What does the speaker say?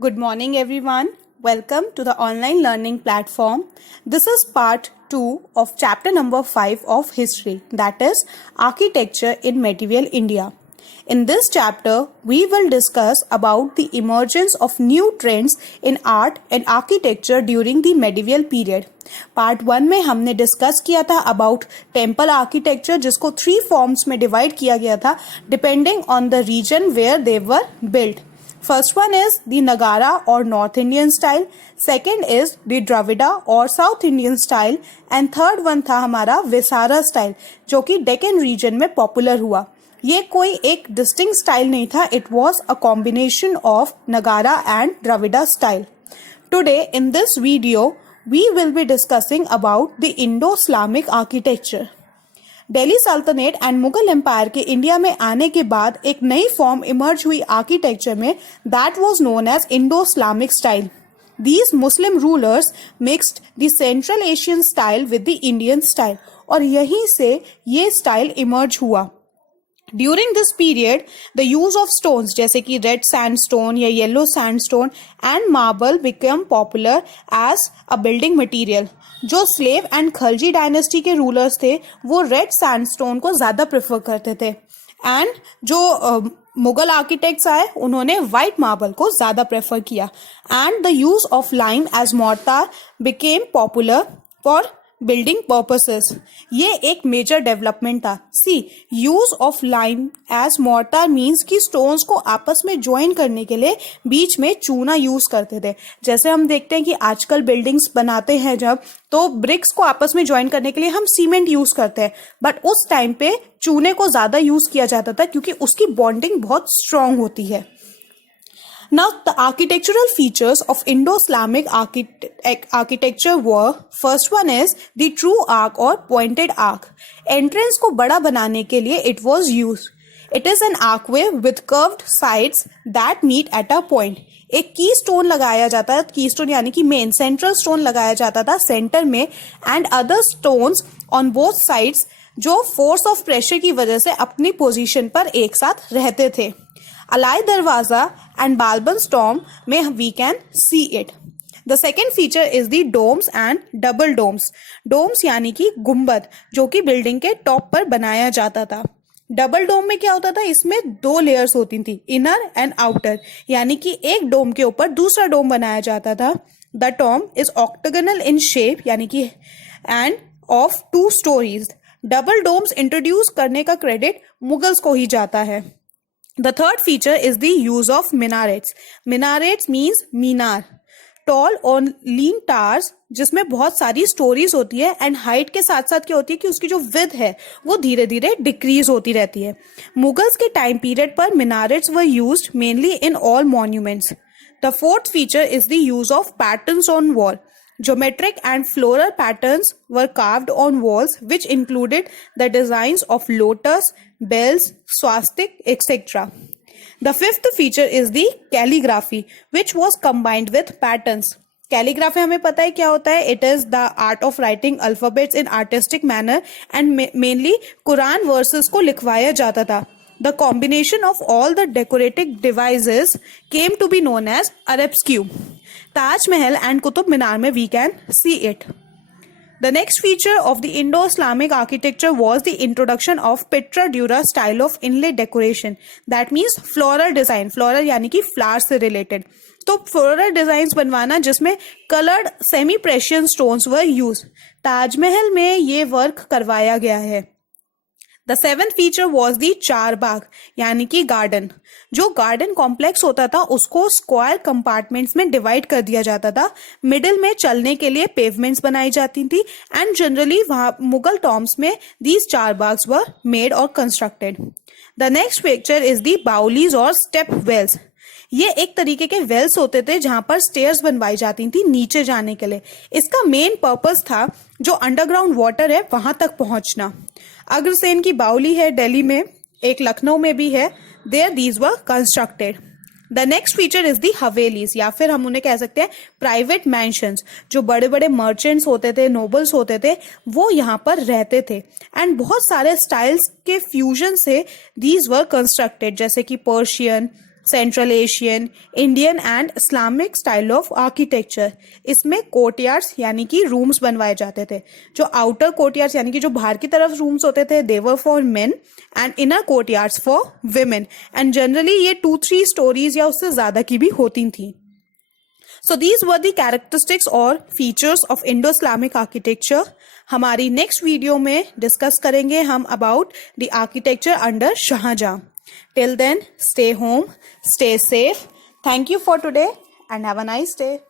Good morning, everyone. Welcome to the online learning platform. This is part 2 of chapter number 5 of history, that is architecture in medieval India. In this chapter, we will discuss about the emergence of new trends in art and architecture during the medieval period. Part 1 में हमने discuss किया था about temple architecture, जिसको 3 forms में divide किया गया था depending on the region where they were built. First one is the Nagara or North Indian style. Second is the Dravida or South Indian style. And third one था हमारा Visara style, जो कि Deccan region में popular हुआ. ये कोई एक distinct style नहीं था. It was a combination of Nagara and Dravida style. Today in this video, we will be discussing about the Indo-Islamic architecture. Delhi सल्तनत एंड मुगल एम्पायर के इंडिया में आने के बाद एक नई फॉर्म इमर्ज हुई आर्किटेक्चर में, that was known as Indo Islamic style. These Muslim rulers mixed the central Asian style with the Indian style, और यहीं से ये स्टाइल इमर्ज हुआ. During this period the use of stones जैसे कि red sandstone या yellow sandstone and marble become popular as a building material. जो slave and Khalji dynasty के रूलर्स थे वो रेड सैंडस्टोन को ज़्यादा प्रेफर करते थे, एंड जो मुगल आर्किटेक्ट्स आए उन्होंने वाइट मार्बल को ज़्यादा प्रेफर किया. And the use of lime as mortar became popular for building purposes. ये एक मेजर डेवलपमेंट था. See, use of lime as mortar means कि स्टोन्स को आपस में ज्वाइन करने के लिए बीच में चूना यूज करते थे. जैसे हम देखते हैं कि आजकल बिल्डिंग्स बनाते हैं जब, तो ब्रिक्स को आपस में ज्वाइन करने के लिए हम सीमेंट यूज करते हैं, बट उस टाइम पे चूने को ज्यादा यूज किया जाता था क्योंकि उसकी बॉन्डिंग बहुत स्ट्रांग होती है. Now, the architectural features of Indo-Islamic architecture were, first one is the true arc or pointed arc. Entrance को बड़ा बनाने के लिए it was used. It is an archway with curved sides that meet at a point. एक की stone लगाया जाता है, की स्टोन यानी कि मेन सेंट्रल स्टोन लगाया जाता था सेंटर में, and other stones on both sides जो फोर्स ऑफ प्रेशर की वजह से अपनी पोजीशन पर एक साथ रहते थे. Alai Darwaza and Balban Storm में we can see it. The second feature is the domes and double domes. Domes यानी कि गुम्बद जो कि बिल्डिंग के टॉप पर बनाया जाता था. डबल डोम में क्या होता था, इसमें 2 लेयर्स होती थी, इनर एंड आउटर, यानी कि एक डोम के ऊपर दूसरा डोम बनाया जाता था. The dome is octagonal in shape यानी कि and of 2 storeys. Double domes introduce करने का क्रेडिट मुगल्स को ही जाता है. The third feature is the use of minarets. Minarets means Minar, tall और lean towers जिसमें बहुत सारी स्टोरीज होती है, एंड हाइट के साथ साथ क्या होती है कि उसकी जो विड्थ है वो धीरे धीरे डिक्रीज होती रहती है. मुगल्स के टाइम पीरियड पर minarets were used mainly in all monuments. The fourth feature is the use of patterns on wall. Geometric and floral patterns were carved on walls, which included the designs of lotus, bells, swastik, etc. The fifth feature is the calligraphy, which was combined with patterns. Calligraphy हमें पता है क्या होता है. It is the art of writing alphabets in artistic manner, and mainly Quran verses को लिखवाया जाता था. The combination of all the decorative devices came to be known as arabesque. Taj Mahal and Qutub Minar में we can see it. The next feature of the Indo-Islamic architecture was the introduction of Petra Dura style of inlay decoration. That means floral design. Floral यानी कि flower से related. तो floral designs बनवाना जिसमें colored semi-precious stones were used. Taj Mahal में ये work करवाया गया है. The seventh feature was the Charbagh यानी कि गार्डन. जो गार्डन कॉम्प्लेक्स होता था उसको स्क्वायर कंपार्टमेंट्स में डिवाइड कर दिया जाता था. मिडिल में चलने के लिए पेवमेंट्स बनाई जाती थी, एंड जनरली वहां मुगल टॉम्स में दीज चारबाग्स वर मेड और constructed. The next picture is the baolis और स्टेप वेल्स. ये एक तरीके के वेल्स होते थे जहां पर स्टेयर्स बनवाई जाती थी नीचे जाने के लिए. इसका मेन पर्पस था जो अंडरग्राउंड वाटर है वहां तक पहुंचना. अग्रसेन की बाउली है दिल्ली में, एक लखनऊ में भी है. There these were constructed. The next feature is the havelis, या फिर हम उन्हें कह सकते हैं प्राइवेट मैंशंस. जो बड़े बड़े मर्चेंट्स होते थे, नोबल्स होते थे, वो यहाँ पर रहते थे, एंड बहुत सारे स्टाइल्स के फ्यूजन से दीज वर कंस्ट्रक्टेड, जैसे कि Persian, central Asian, Indian and Islamic style of architecture. इसमें कोर्टयार्ड्स यानी कि रूम्स बनवाए जाते थे। जो आउटर कोर्टयार्ड्स यानी कि जो बाहर की तरफ रूम्स होते थे, they were for men and inner courtyards for women. And generally ये 2-3 स्टोरीज या उससे ज्यादा की भी होती थी। So these were the characteristics और features of Indo-Islamic architecture। हमारी next वीडियो में डिस्कस करेंगे हम about the architecture under Shahjahan। Till then, stay home, stay safe. Thank you for today and have a nice day.